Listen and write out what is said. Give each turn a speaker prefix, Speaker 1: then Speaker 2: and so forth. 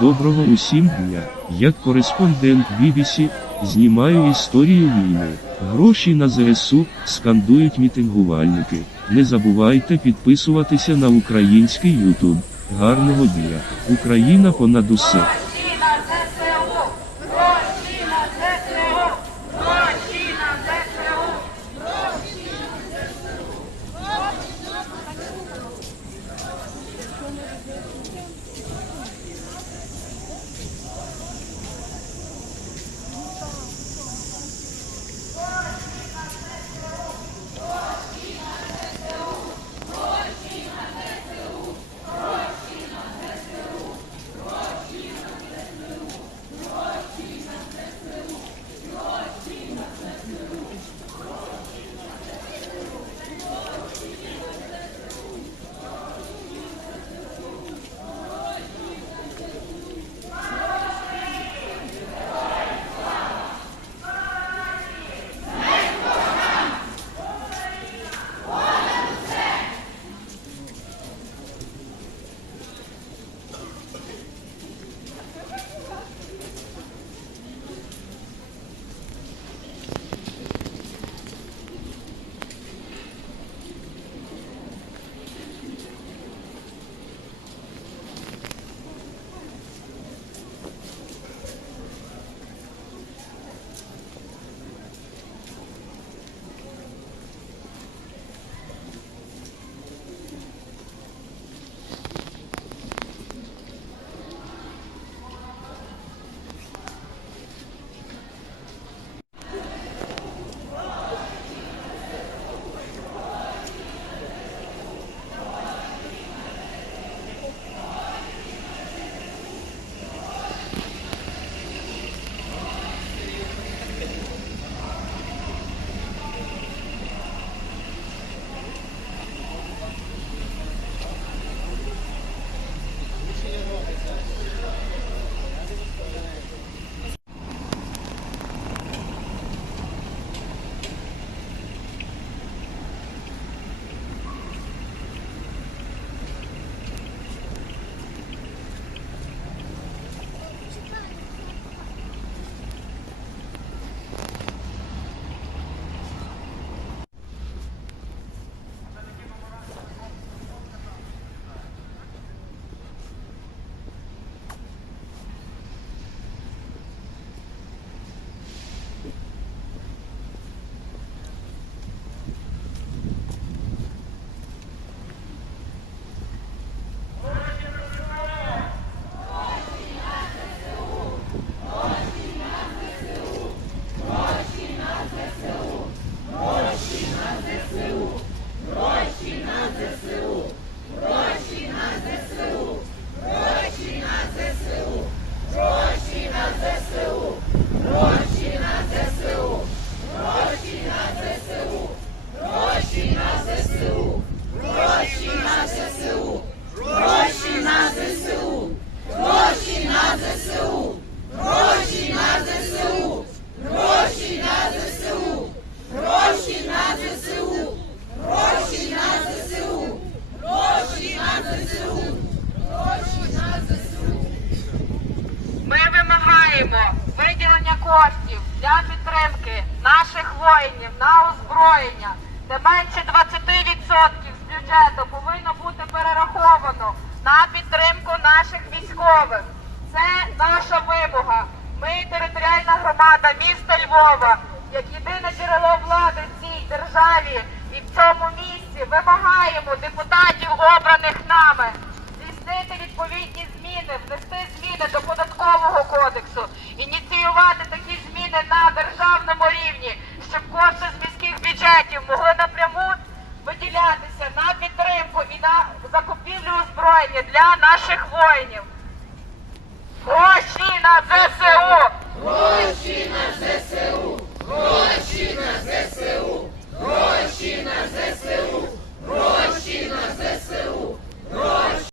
Speaker 1: Доброго усім дня. Як кореспондент BBC знімаю історію війни. Гроші на ЗСУ скандують мітингувальники. Не забувайте підписуватися на український YouTube. Гарного дня. Україна понад усе.
Speaker 2: Коштів для підтримки наших воїнів на озброєння, де менше 20% з бюджету повинно бути перераховано на підтримку наших військових. Це наша вимога. Ми територіальна громада міста Львова, як єдине джерело влади в цій державі і в цьому місці вимагаємо депутатів, обраних нами, здійснити відповідні зміни, внести на закупівлю озброєння для наших воїнів. Гроші на ЗСУ! Гроші